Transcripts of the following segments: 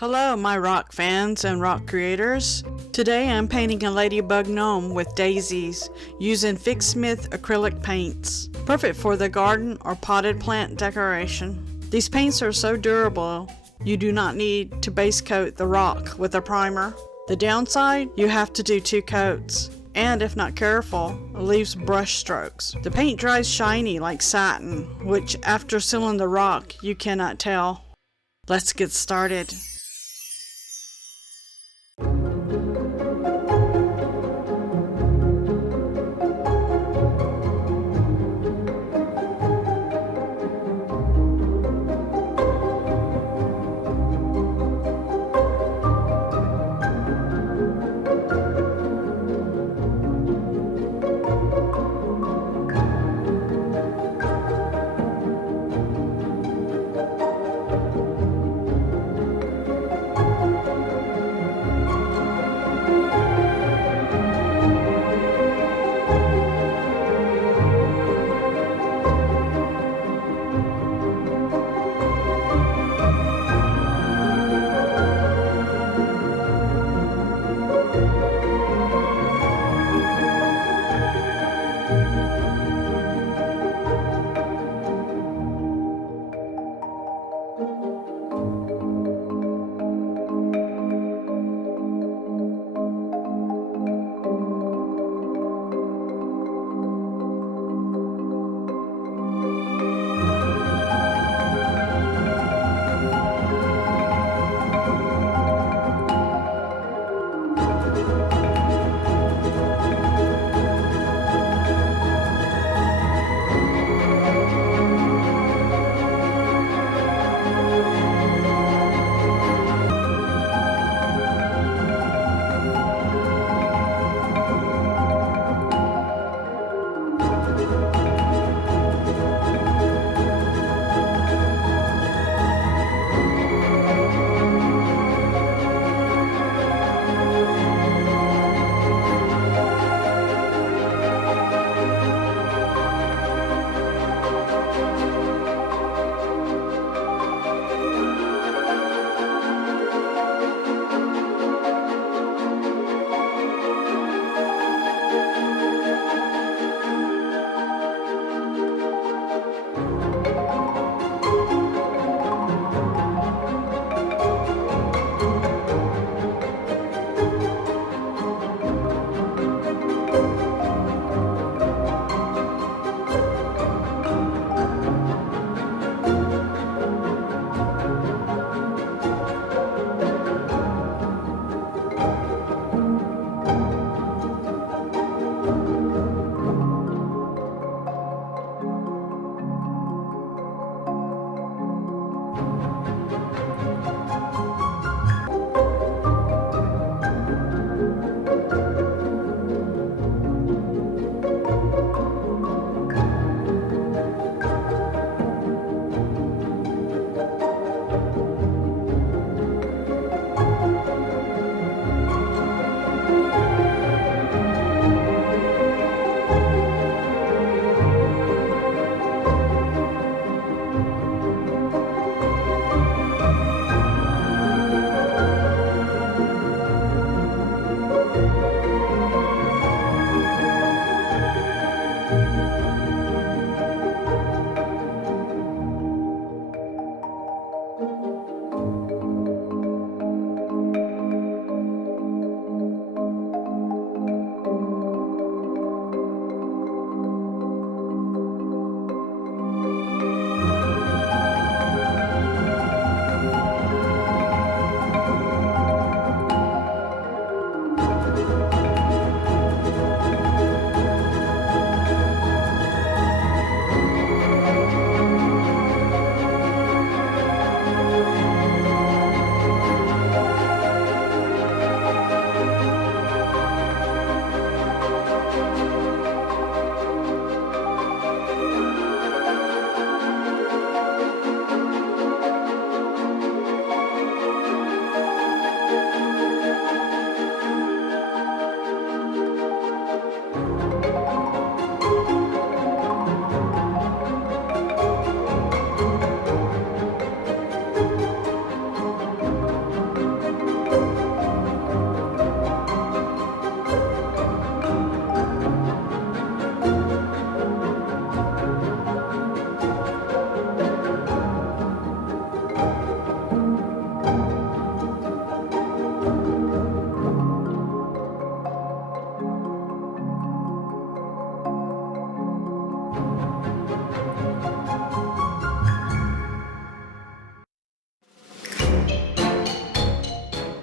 Hello, my rock fans and rock creators. Today I'm painting a Ladybug Gnome with daisies using Fix Smith acrylic paints. Perfect for the garden or potted plant decoration. These paints are so durable, you do not need to base coat the rock with a primer. The downside, you have to do 2 coats, and if not careful, it leaves brush strokes. The paint dries shiny like satin, which after sealing the rock, you cannot tell. Let's get started.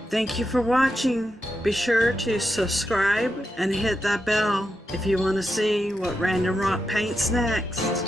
Thank you for watching. Be sure to subscribe and hit that bell if you want to see what Random Rock paints next.